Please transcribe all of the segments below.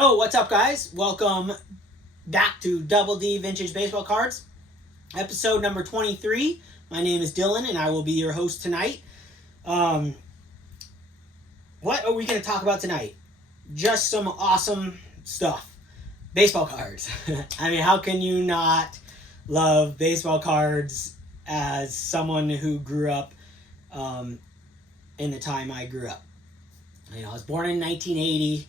Oh, what's up, guys? Welcome back to Double D Vintage Baseball Cards, episode number 23. My name is Dylan, and I will be your host tonight. What are we going to talk about tonight? Just some awesome stuff. Baseball cards. I mean, how can you not love baseball cards as someone who grew up in the time I grew up? I was born in 1980.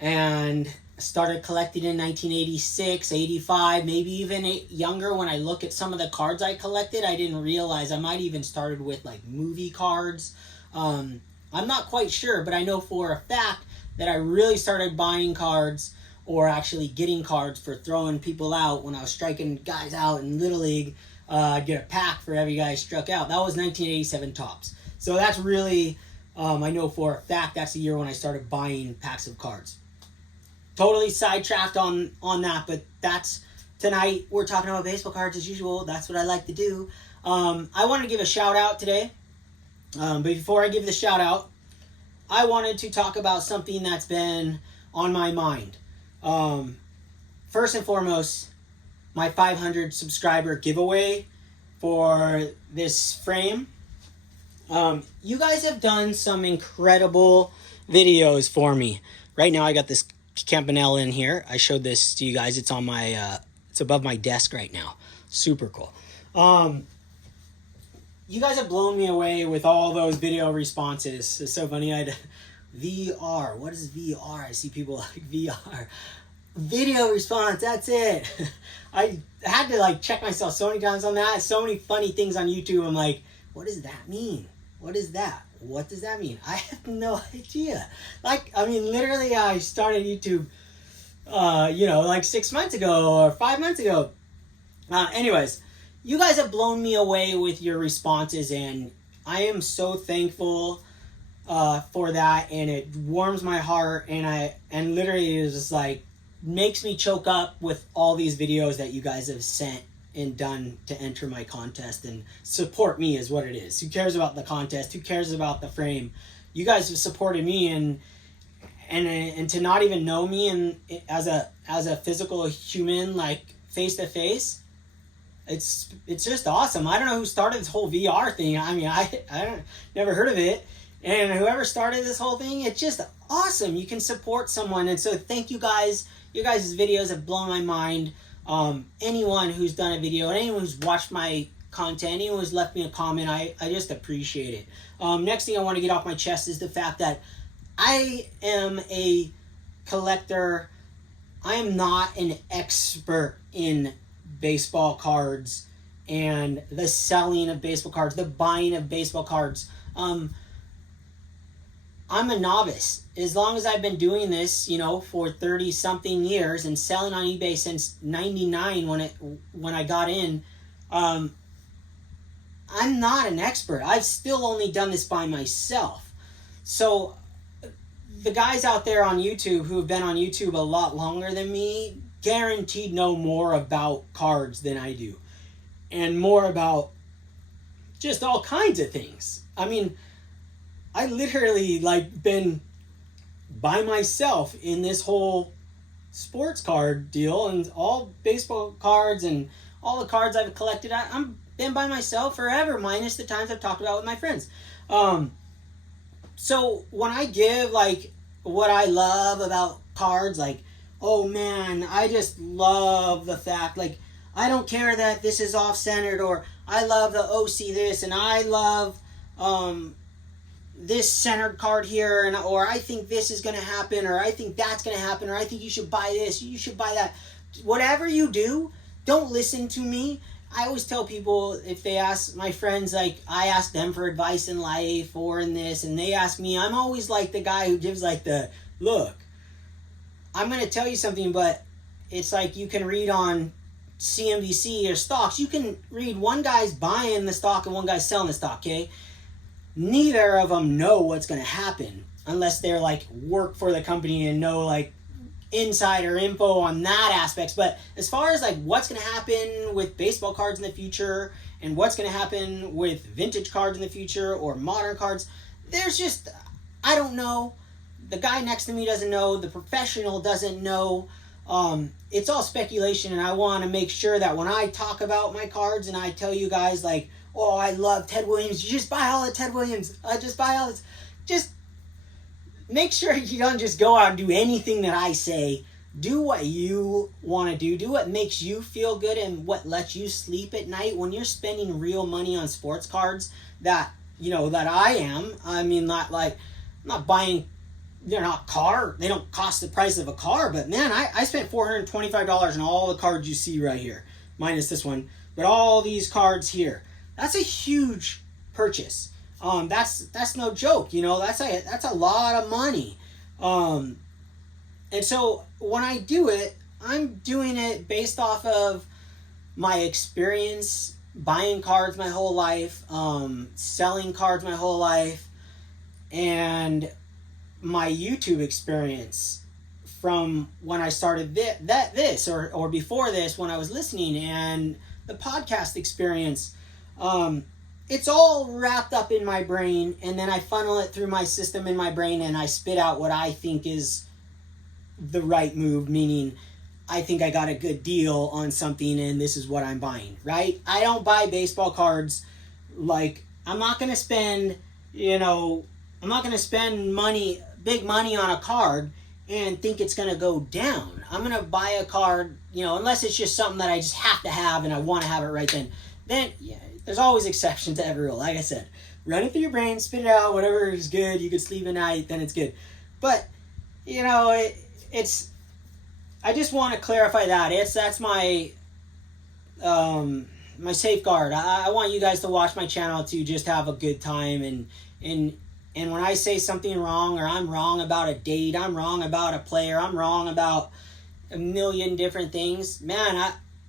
And started collecting in 1986, 85, maybe even younger. When I look at some of the cards I collected, I didn't realize I might even started with like movie cards. I'm not quite sure, but I know for a fact that I really started buying cards or actually getting cards for throwing people out when I was striking guys out in Little League. I'd get a pack for every guy struck out. That was 1987 Topps. So that's really, I know for a fact that's the year when I started buying packs of cards. Totally sidetracked on that, but that's tonight. We're talking about baseball cards as usual. That's what I like to do. I wanted to give a shout out today, but before I give the shout out, I wanted to talk about something that's been on my mind. First and foremost, my 500 subscriber giveaway for this frame. You guys have done some incredible videos for me. Right now I got this Campanella in here. I showed this to you guys. It's on my it's above my desk right now. Super cool. You guys have blown me away with all those video responses. It's so funny. VR. What is VR? I see people like VR. Video response, that's it. I had to like check myself so many times on that. So many funny things on YouTube. I'm like, what does that mean? What is that? What does that mean? I have no idea. Literally I started YouTube, like 6 months ago or 5 months ago. Anyways, you guys have blown me away with your responses, and I am so thankful for that, and it warms my heart, and literally is just like makes me choke up with all these videos that you guys have sent and done to enter my contest and support me is what it is. Who cares about the contest? Who cares about the frame? You guys have supported me, and to not even know me and as a physical human, like face to face, it's just awesome. I don't know who started this whole VR thing. I mean, I never heard of it, and whoever started this whole thing, it's just awesome. You can support someone, and so thank you guys. You guys' videos have blown my mind. Anyone who's done a video, and anyone who's watched my content, anyone who's left me a comment, I just appreciate it. Next thing I want to get off my chest is the fact that I am a collector. I am not an expert in baseball cards and the selling of baseball cards, the buying of baseball cards. I'm a novice. As long as I've been doing this, for 30 something years and selling on eBay since 99 when I got in, I'm not an expert. I've still only done this by myself. So the guys out there on YouTube who have been on YouTube a lot longer than me guaranteed know more about cards than I do, and more about just all kinds of things. I mean, I literally been by myself in this whole sports card deal, and all baseball cards and all the cards I've collected. I'm been by myself forever, minus the times I've talked about with my friends. So when I give what I love about cards, oh man, I just love the fact, I don't care that this is off-centered, or I love the OC this, and I love this centered card here, or I think this is going to happen, or I think that's going to happen, or I think you should buy this, you should buy that. Whatever you do, don't listen to me. I always tell people, if they ask my friends, I ask them for advice in life or in this, and they ask me, I'm always the guy who gives look, I'm going to tell you something, but it's you can read on CNBC or stocks, you can read one guy's buying the stock and one guy's selling the stock, okay? Neither of them know what's going to happen unless they're work for the company and know insider info on that aspects. But as far as what's going to happen with baseball cards in the future and what's going to happen with vintage cards in the future or modern cards, there's just, I don't know. the guy next to me doesn't know, the professional doesn't know. It's all speculation, and I want to make sure that when I talk about my cards and I tell you guys like, oh, I love Ted Williams, you just buy all the Ted Williams, just buy all this. Just make sure you don't just go out and do anything that I say. Do what you want to do. Do what makes you feel good and what lets you sleep at night. When you're spending real money on sports cards that, that I am, I mean, not like, I'm not buying, they're not they don't cost the price of a car, but man, I spent $425 on all the cards you see right here, minus this one, but all these cards here. That's a huge purchase. That's no joke, that's a lot of money. And so when I do it, I'm doing it based off of my experience buying cards my whole life, selling cards my whole life, and my YouTube experience from when I started this or before this when I was listening, and the podcast experience. It's all wrapped up in my brain, and then I funnel it through my system in my brain, and I spit out what I think is the right move, meaning I think I got a good deal on something and this is what I'm buying, right? I don't buy baseball cards like, I'm not going to spend, big money on a card and think it's going to go down. I'm going to buy a card, unless it's just something that I just have to have and I want to have it right then. Then, yeah, there's always exceptions to every rule. Like I said, run it through your brain, spit it out, whatever is good, you can sleep at night, then it's good. But, I just want to clarify that. That's my my safeguard. I want you guys to watch my channel to just have a good time, and when I say something wrong, or I'm wrong about a date, I'm wrong about a player, I'm wrong about a million different things, man,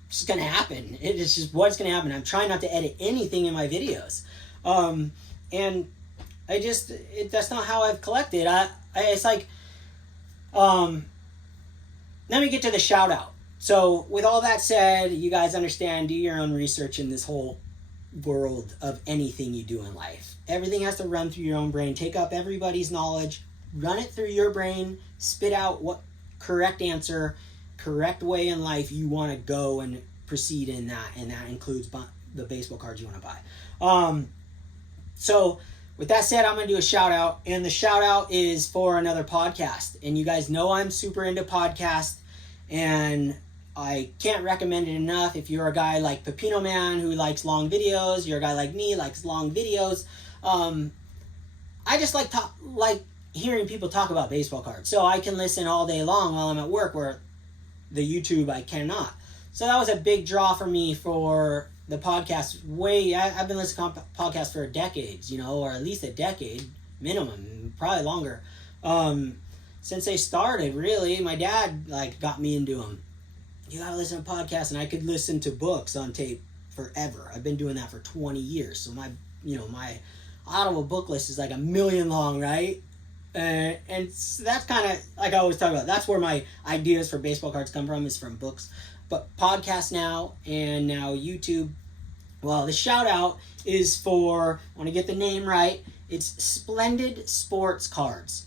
it's just going to happen. It's just what's going to happen. I'm trying not to edit anything in my videos. And that's not how I've collected. It's like, let me get to the shout out. So with all that said, you guys understand, do your own research in this whole world of anything you do in life. Everything has to run through your own brain. Take up everybody's knowledge, run it through your brain, spit out what correct answer, correct way in life you want to go and proceed in that, and that includes the baseball cards you want to buy. So with that said, I'm going to do a shout out, and the shout out is for another podcast. And you guys know I'm super into podcasts, and I can't recommend it enough. If you're a guy like Pepino Man who likes long videos, you're a guy like me likes long videos. I just like hearing people talk about baseball cards, so I can listen all day long while I'm at work, where the YouTube I cannot. So that was a big draw for me for the podcast. I've been listening to podcasts for decades, or at least a decade minimum, probably longer. Since they started, really, my dad got me into them. You gotta listen to podcasts, and I could listen to books on tape forever. I've been doing that for 20 years. So my Audible book list is like 1 million long, right? And so that's kind of, like I always talk about, that's where my ideas for baseball cards come from, is from books. But podcasts now, and now YouTube. Well, the shout out is for, I want to get the name right, it's Splendid Sports Cards.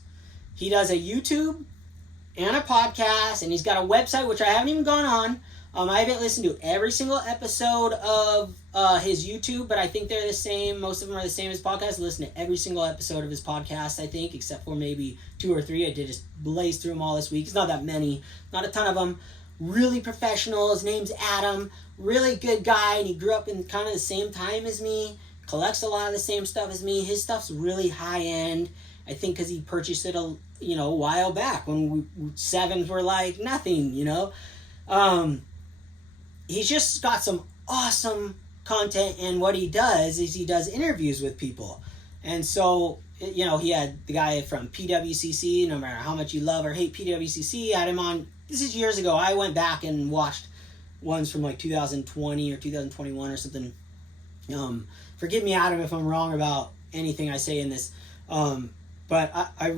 He does a YouTube and a podcast, and he's got a website, which I haven't even gone on. I haven't listened to every single episode of his YouTube, but I think they're the same. Most of them are the same as podcasts. I listen to every single episode of his podcast, I think, except for maybe 2 or 3. I did just blaze through them all this week. It's not that many, not a ton of them. Really professional. His name's Adam. Really good guy, and he grew up in kind of the same time as me. Collects a lot of the same stuff as me. His stuff's really high end. I think because he purchased it a while back when sevens were like nothing. He's just got some awesome content, and what he does is he does interviews with people. And so, he had the guy from PWCC, no matter how much you love or hate PWCC, had him on. This is years ago. I went back and watched ones from 2020 or 2021 or something. Forgive me, Adam, if I'm wrong about anything I say in this. But I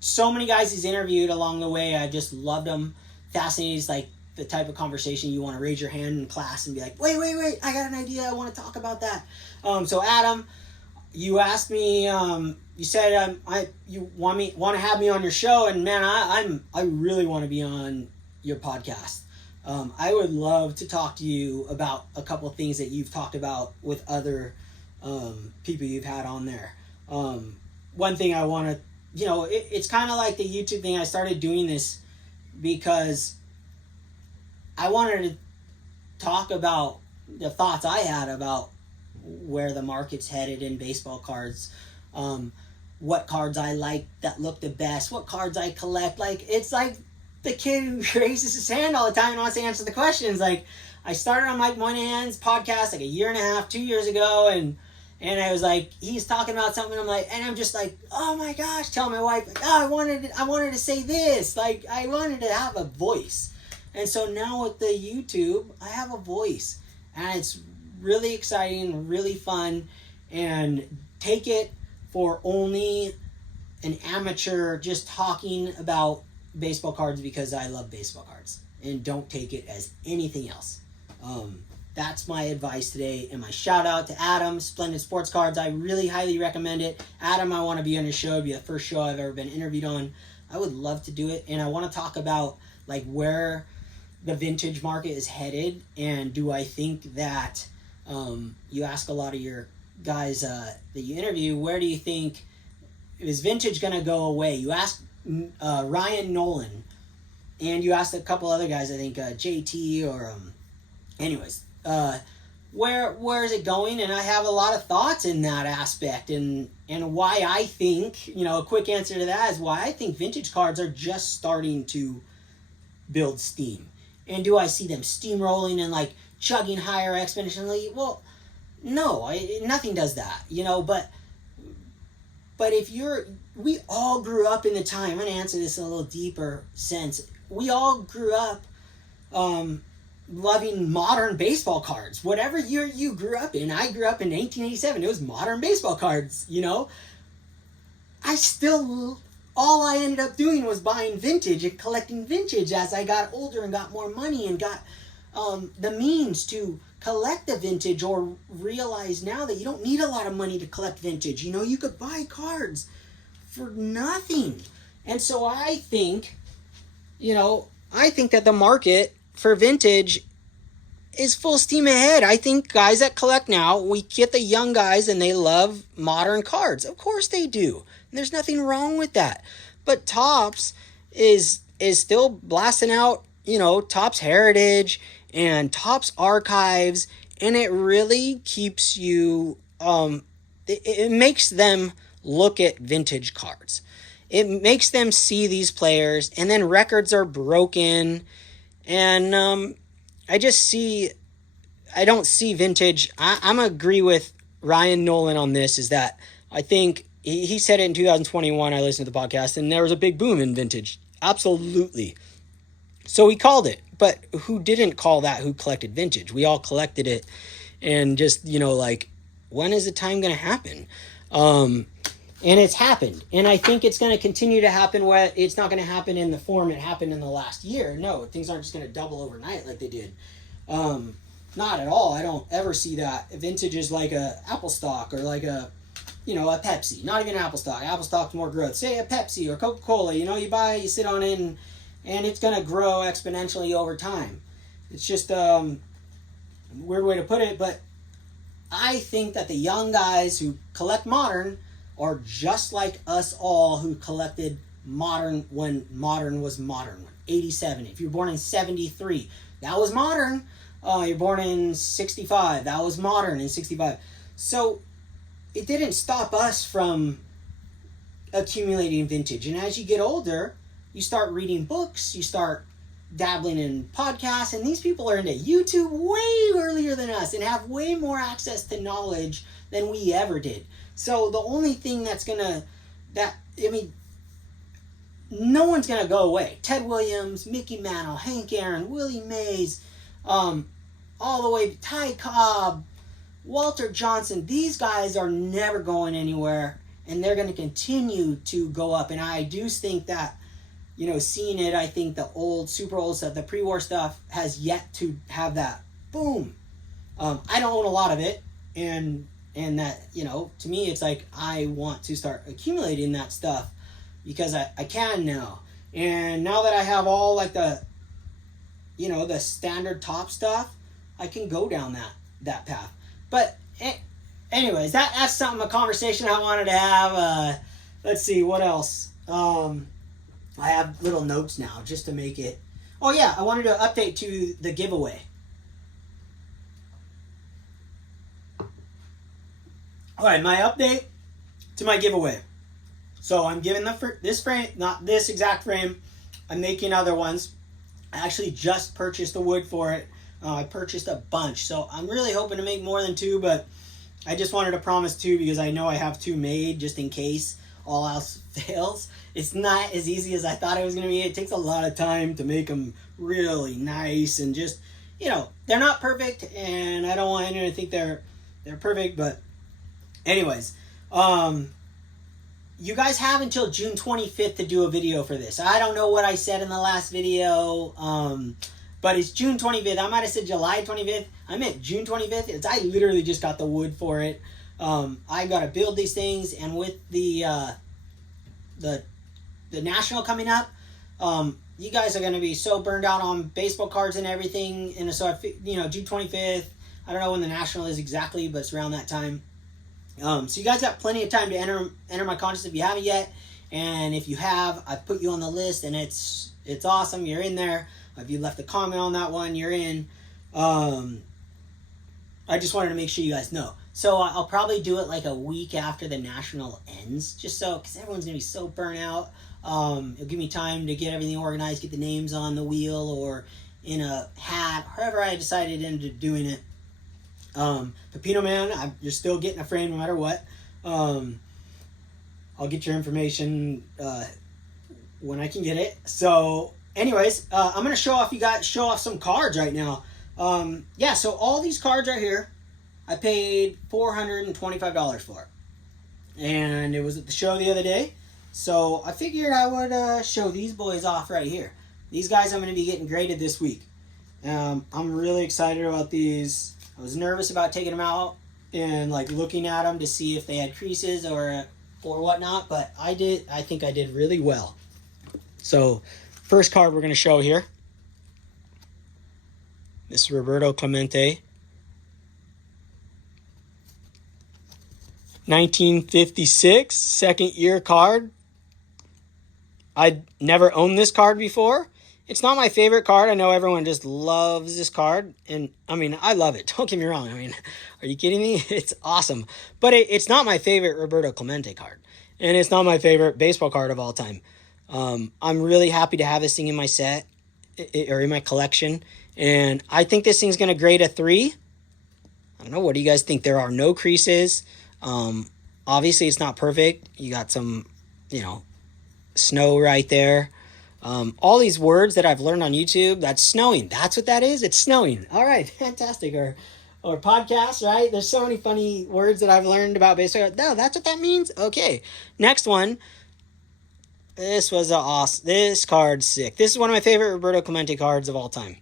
so many guys he's interviewed along the way, I just loved him. Fascinating. He's like the type of conversation you want to raise your hand in class and be like, wait, I got an idea, I want to talk about that. So Adam, you asked me. You said you want to have me on your show, and man, I really want to be on your podcast. I would love to talk to you about a couple of things that you've talked about with other people you've had on there. One thing I want to, it's kind of like the YouTube thing. I started doing this because I wanted to talk about the thoughts I had about where the market's headed in baseball cards, what cards I like that look the best, what cards I collect. Like, it's like the kid who raises his hand all the time and wants to answer the questions. Like, I started on Mike Moynihan's podcast like a year and a half, 2 years ago, and I was like, he's talking about something, and I'm just like, oh my gosh, telling my wife, like, oh, I wanted to say this, like, I wanted to have a voice. And so now with the YouTube, I have a voice, and it's really exciting, really fun, and take it for only an amateur just talking about baseball cards because I love baseball cards, and don't take it as anything else. That's my advice today, and my shout out to Adam, Splendid Sports Cards. I really highly recommend it. Adam, I want to be on your show. It'd be the first show I've ever been interviewed on. I would love to do it, and I want to talk about like where the vintage market is headed, and do I think that you ask a lot of your guys that you interview, where do you think, is vintage going to go away? You asked Ryan Nolan, and you asked a couple other guys, I think JT or anyways, where is it going? And I have a lot of thoughts in that aspect, and why I think, a quick answer to that is why I think vintage cards are just starting to build steam. And do I see them steamrolling and like chugging higher exponentially? Well, no, nothing does that, but if we all grew up in the time, I'm going to answer this in a little deeper sense. We all grew up loving modern baseball cards. Whatever year you grew up in, I grew up in 1987. It was modern baseball cards, all I ended up doing was buying vintage and collecting vintage as I got older and got more money and got the means to collect the vintage, or realize now that you don't need a lot of money to collect vintage. You could buy cards for nothing. And so I think that the market for vintage is full steam ahead. I think guys that collect now, we get the young guys and they love modern cards. Of course they do. And there's nothing wrong with that. But Topps is still blasting out, Topps Heritage and Topps Archives, and it really keeps you, it makes them look at vintage cards. It makes them see these players, and then records are broken, and I don't see vintage. I'm agree with Ryan Nolan on this, is that I think he said it in 2021. I listened to the podcast, and there was a big boom in vintage. Absolutely. So he called it. But who didn't call that, who collected vintage? We all collected it, and just, when is the time going to happen? And it's happened. And I think it's going to continue to happen, where it's not going to happen in the form it happened in the last year. No, things aren't just going to double overnight like they did. Not at all. I don't ever see that. Vintage is like a Apple stock, or like a Pepsi. Not even Apple stock. Apple stock's more growth. Say a Pepsi or Coca-Cola. You buy, you sit on it, and it's going to grow exponentially over time. It's just a weird way to put it, but I think that the young guys who collect modern are just like us all who collected modern when modern was modern. 87. If you're born in 73, that was modern. You're born in 65, that was modern in 65. So it didn't stop us from accumulating vintage. And as you get older, you start reading books, you start dabbling in podcasts, and these people are into YouTube way earlier than us and have way more access to knowledge than we ever did. So the only thing no one's going to go away. Ted Williams, Mickey Mantle, Hank Aaron, Willie Mays, all the way to Ty Cobb, Walter Johnson. These guys are never going anywhere, and they're going to continue to go up. And I do think that, seeing it, I think the old, super old stuff, the pre-war stuff, has yet to have that boom. I don't own a lot of it, and And that, to me, it's like I want to start accumulating that stuff because I can now. And now that I have all like the standard top stuff, I can go down that path. But anyways, that's a conversation I wanted to have. Let's see, what else? I have little notes now just to make it. Oh yeah, I wanted to update to the giveaway. All right, my update to my giveaway. So I'm giving this frame, not this exact frame. I'm making other ones. I actually just purchased the wood for it. I purchased a bunch, so I'm really hoping to make more than 2, but I just wanted to promise 2 because I know I have 2 made just in case all else fails. It's not as easy as I thought it was going to be. It takes a lot of time to make them really nice and just, they're not perfect, and I don't want anyone to think they're perfect, but anyways, you guys have until June 25th to do a video for this. I don't know what I said in the last video, but it's June 25th. I might have said July 25th. I meant June 25th. I literally just got the wood for it. I got to build these things, and with the National coming up, you guys are going to be so burned out on baseball cards and everything. And so, June 25th, I don't know when the National is exactly, but it's around that time. So you guys got plenty of time to enter my contest if you haven't yet. And if you have, I put you on the list, and it's awesome. You're in there. If you left a comment on that one, you're in. I just wanted to make sure you guys know. So I'll probably do it like a week after the National ends, just so, because everyone's going to be so burnt out. It'll give me time to get everything organized, get the names on the wheel or in a hat, however I decided into doing it. Pepino Man, you're still getting a frame no matter what. I'll get your information when I can get it. So anyways, I'm going to show off some cards right now. So all these cards right here, I paid $425 for. And it was at the show the other day. So I figured I would show these boys off right here. These guys I'm going to be getting graded this week. I'm really excited about these. I was nervous about taking them out and looking at them to see if they had creases or whatnot, but I think I did really well. So first card we're going to show here. This is Roberto Clemente. 1956, second year card. I'd never owned this card before. It's not my favorite card. I know everyone just loves this card. And, I love it. Don't get me wrong. Are you kidding me? It's awesome. But it's not my favorite Roberto Clemente card. And it's not my favorite baseball card of all time. I'm really happy to have this thing in my set, or in my collection. And I think this thing's going to grade a 3. I don't know. What do you guys think? There are no creases. Obviously, it's not perfect. You got some, snow right there. All these words that I've learned on YouTube, that's snowing. That's what that is. It's snowing. All right, fantastic. Or podcasts, right? There's so many funny words that I've learned about baseball. No, that's what that means. Okay, next one. This was awesome. This card's sick. This is one of my favorite Roberto Clemente cards of all time.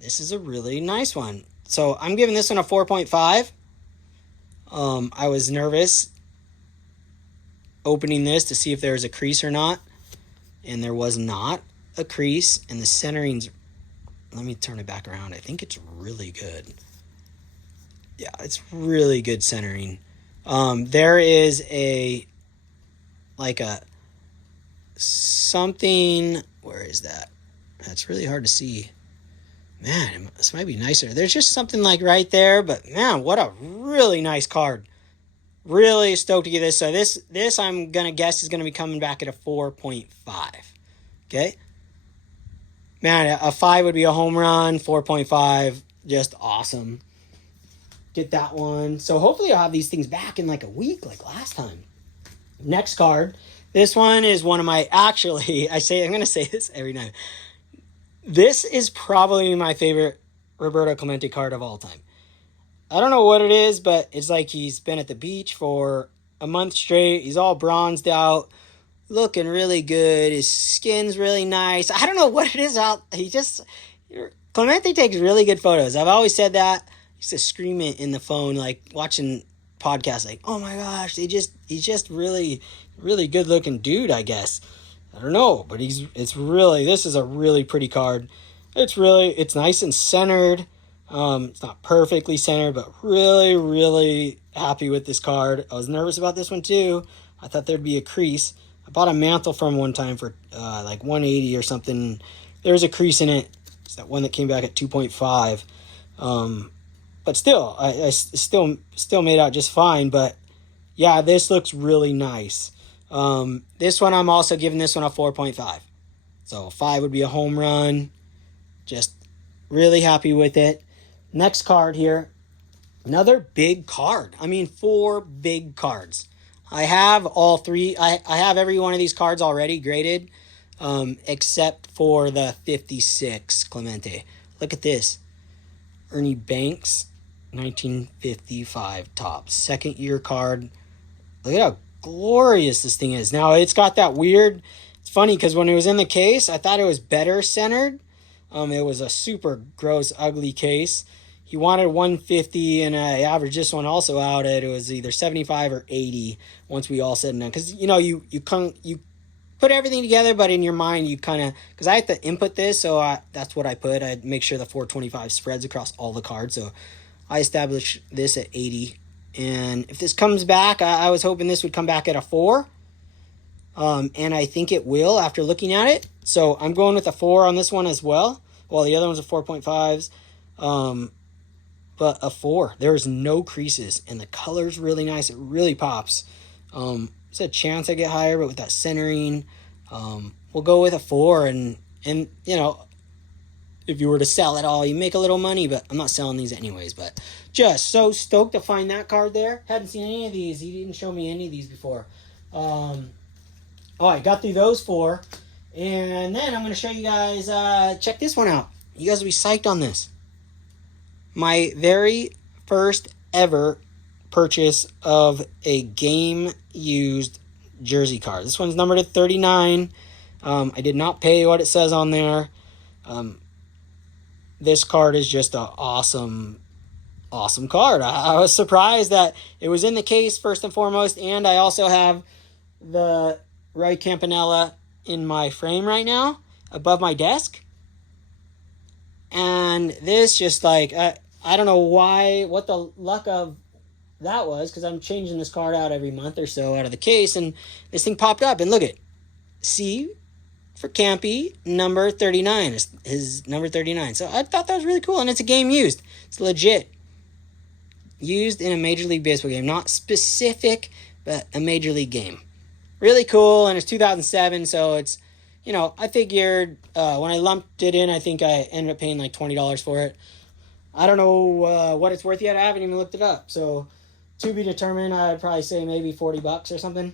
This is a really nice one. So I'm giving this one a 4.5. I was nervous opening this to see if there was a crease or not. And there was not a crease. And the centering's... Let me turn it back around. I think it's really good. Yeah, it's really good centering. There is something... Where is that? That's really hard to see. Man, this might be nicer. There's just something right there. But man, what a really nice card. Really stoked to get this. So this I'm going to guess is going to be coming back at a 4.5. Okay? Man, a 5 would be a home run. 4.5, just awesome. Get that one. So hopefully I'll have these things back in a week like last time. Next card. This one is one of my... Actually, I'm going to say this every night. This is probably my favorite Roberto Clemente card of all time. I don't know what it is, but it's he's been at the beach for a month straight. He's all bronzed out, looking really good. His skin's really nice. I don't know what it is. Clemente takes really good photos. I've always said that. I used to scream it in the phone, watching podcast like, oh my gosh, he's just really, really good looking dude, I guess. I don't know, but this is a really pretty card. It's nice and centered. It's not perfectly centered, but really, really happy with this card. I was nervous about this one too. I thought there'd be a crease. I bought a mantle from one time for like 180 or something. There was a crease in it. It's that one that came back at 2.5. But still, I still made out just fine. But yeah, this looks really nice. This one, I'm also giving this one a 4.5. So 5 would be a home run. Just really happy with it. Next card here. Another big card. I mean, 4 big cards. I have all 3. I have every one of these cards already graded, except for the 56 Clemente. Look at this. Ernie Banks, 1955 Topps. Second year card. Look at how glorious this thing is. Now, it's got that weird... It's funny because when it was in the case, I thought it was better centered. It was a super gross, ugly case. He wanted 150, and I averaged this one also out at, it was either 75 or 80 once we all said and done. Because, you put everything together, but in your mind, you kind of... Because I had to input this, so that's what I put. I'd make sure the 425 spreads across all the cards. So I established this at 80. And if this comes back, I was hoping this would come back at a 4. And I think it will after looking at it. So I'm going with a 4 on this one as well. Well, the other one's a 4.5s. But a 4. There's no creases. And the color's really nice. It really pops. There's a chance I get higher, but with that centering, we'll go with a 4. And if you were to sell it all, you make a little money. But I'm not selling these anyways. But just so stoked to find that card there. Hadn't seen any of these. He didn't show me any of these before. I got through those 4. And then I'm going to show you guys, check this one out. You guys will be psyched on this. My very first ever purchase of a game-used jersey card. This one's numbered at 39. I did not pay what it says on there. This card is just an awesome card. I was surprised that it was in the case first and foremost, and I also have the Roy Campanella in my frame right now above my desk. And this just like, I don't know what the luck of that was, because I'm changing this card out every month or so out of the case, and this thing popped up, and look at C for Campy, number 39 is his number 39. So I thought that was really cool, and it's a game used. It's legit. Used in a Major League Baseball game. Not specific, but a Major League game. Really cool, and it's 2007, so it's, I figured when I lumped it in, I think I ended up paying like $20 for it. I don't know what it's worth yet. I haven't even looked it up, so to be determined. I'd probably say maybe $40 or something.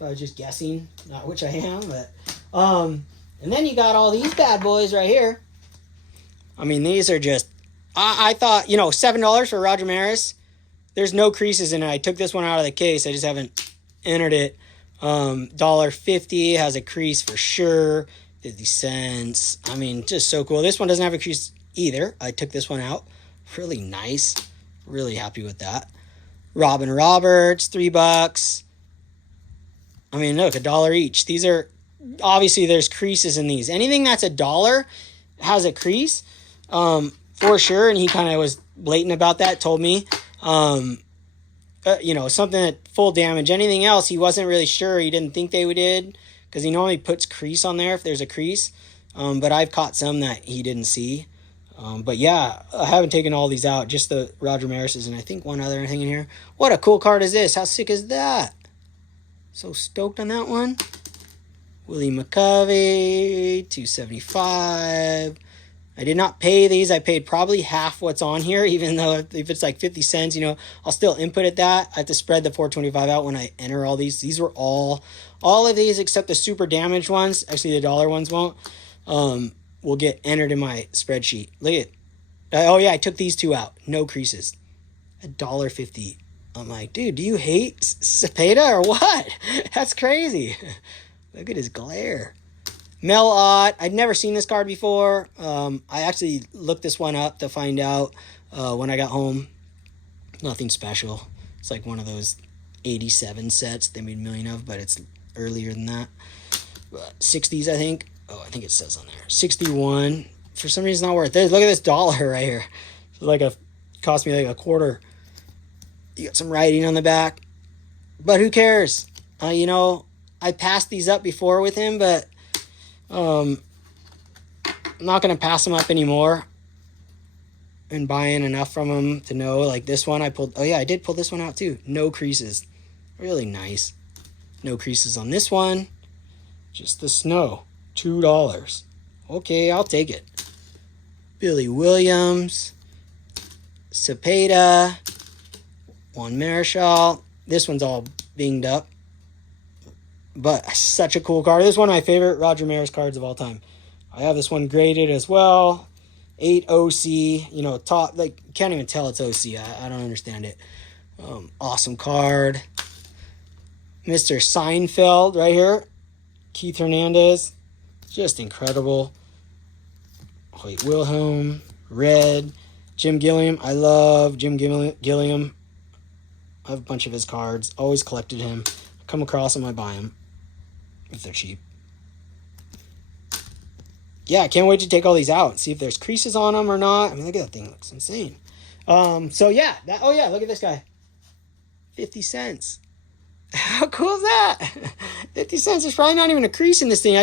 I was just guessing, not which I am, but and then you got all these bad boys right here. I mean, these are just, I thought, $7 for Roger Maris. There's no creases in it. I took this one out of the case. I just haven't entered it. $1.50 has a crease for sure. 50 cents. I mean, just so cool. This one doesn't have a crease either. I took this one out. Really nice. Really happy with that. Robin Roberts, $3. I mean, look, $1 each. These are, obviously there's creases in these. Anything that's $1 has a crease, for sure. And he kind of was blatant about that, told me, something at full damage. Anything else, he wasn't really sure. He didn't think they did, because he normally puts crease on there if there's a crease. But I've caught some that he didn't see. But yeah, I haven't taken all these out, just the Roger Maris's, and I think one other thing in here. What a cool card is this? How sick is that? So stoked on that one. Willie McCovey, $2.75. I did not pay these. I paid probably half what's on here, even though if it's like 50 cents, I'll still input at that. I have to spread the 425 out when I enter all these. These were all of these except the super damaged ones. Actually, the dollar ones won't. Will get entered in my spreadsheet. Look at it. Oh yeah, I took these 2 out. No creases. $1.50. I'm like, dude, do you hate Cepeda or what? That's crazy. Look at his glare. Mel Ott. I'd never seen this card before. I actually looked this one up to find out when I got home. Nothing special. It's like one of those 87 sets they made a million of, but it's earlier than that. 60s, I think. Oh, I think it says on there. 61. For some reason, not worth it. Look at this dollar right here. It's like cost me like a quarter. You got some writing on the back. But who cares? You know, I passed these up before with him, but I'm not going to pass them up anymore. And buying enough from him to know, like this one I pulled. Oh yeah, I did pull this one out too. No creases. Really nice. No creases on this one. Just the snow. $2. Okay, I'll take it. Billy Williams. Cepeda. Juan Marichal. This one's all binged up. But such a cool card. This is one of my favorite Roger Maris cards of all time. I have this one graded as well. 8 OC, you know, top, like, can't even tell it's OC. I don't understand it. Awesome card. Mr. Seinfeld right here. Keith Hernandez. Just incredible. Hoyt Wilhelm. Red. Jim Gilliam. I love Jim Gilliam. I have a bunch of his cards. Always collected him. Come across them, I buy them. If they're cheap. Yeah, I can't wait to take all these out and see if there's creases on them or not. I mean, look at that thing. It looks insane. So, yeah. Oh, yeah. Look at this guy. 50 cents. How cool is that? 50 cents. There's probably not even a crease in this thing.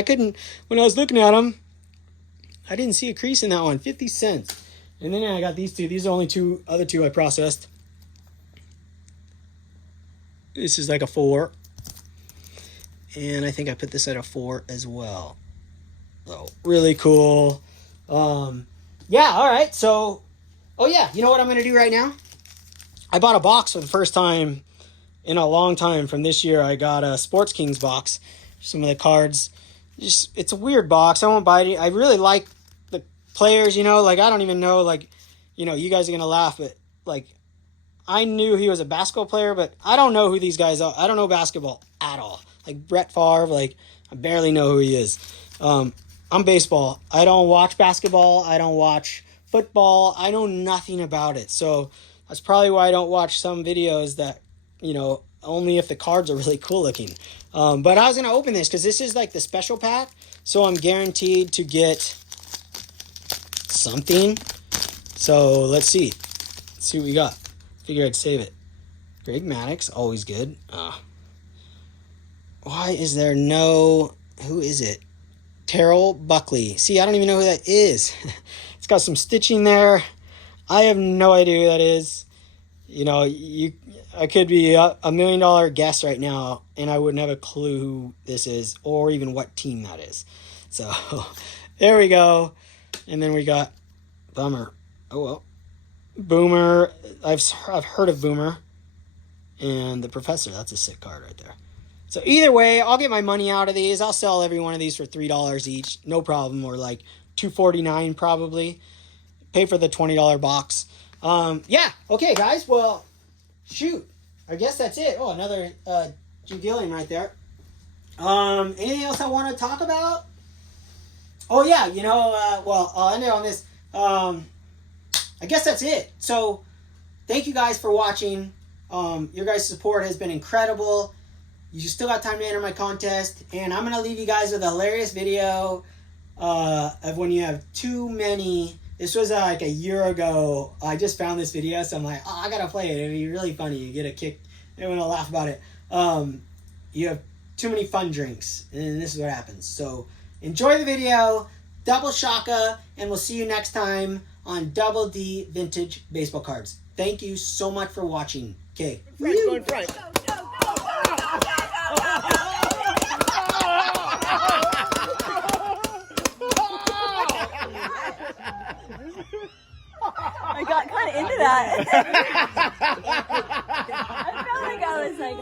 When I was looking at them, I didn't see a crease in that one. 50 cents. And then I got these two. These are only other two I processed. This is like a 4. And I think I put this at a 4 as well. So, really cool. Yeah, all right. So, oh yeah, you know what I'm going to do right now? I bought a box for the first time in a long time from this year. I got a Sports Kings box. Some of the cards. It's a weird box. I won't buy it. I really like the players, you know. Like, I don't even know, like, you know, you guys are going to laugh, but, like, I knew he was a basketball player, but I don't know who these guys are. I don't know basketball at all. Like, Brett Favre, like, I barely know who he is. I'm baseball. I don't watch basketball. I don't watch football. I know nothing about it. So that's probably why I don't watch some videos that, you know, only if the cards are really cool looking. But I was going to open this because this is like the special pack. So I'm guaranteed to get something. So let's see. Let's see what we got. Figure I'd save it. Greg Maddux, always good. Why is there no... Who is it? Terrell Buckley. See, I don't even know who that is. It's got some stitching there. I have no idea who that is. You know, I could be a $1 million guess right now, and I wouldn't have a clue who this is or even what team that is. So, there we go. And then we got Bummer. Oh, well. Boomer. I've heard of Boomer. And the Professor. That's a sick card right there. So either way, I'll get my money out of these. I'll sell every one of these for $3 each. No problem. Or like $2.49 probably. Pay for the $20 box. Yeah. Okay, guys. Well, shoot. I guess that's it. Oh, another Jim Gilliam right there. Anything else I want to talk about? Oh, yeah. You know, well, I'll end it on this. I guess that's it. So, thank you guys for watching. Your guys' support has been incredible. You still got time to enter my contest. And I'm going to leave you guys with a hilarious video of when you have too many. This was like a year ago. I just found this video, so I'm like, oh, I got to play it. It'd be really funny. You get a kick. Everyone will laugh about it. You have too many fun drinks, and this is what happens. So enjoy the video. Double Shaka, and we'll see you next time on Double D Vintage Baseball Cards. Thank you so much for watching. Okay. Go in front. I got kind of into that. I felt like I was like...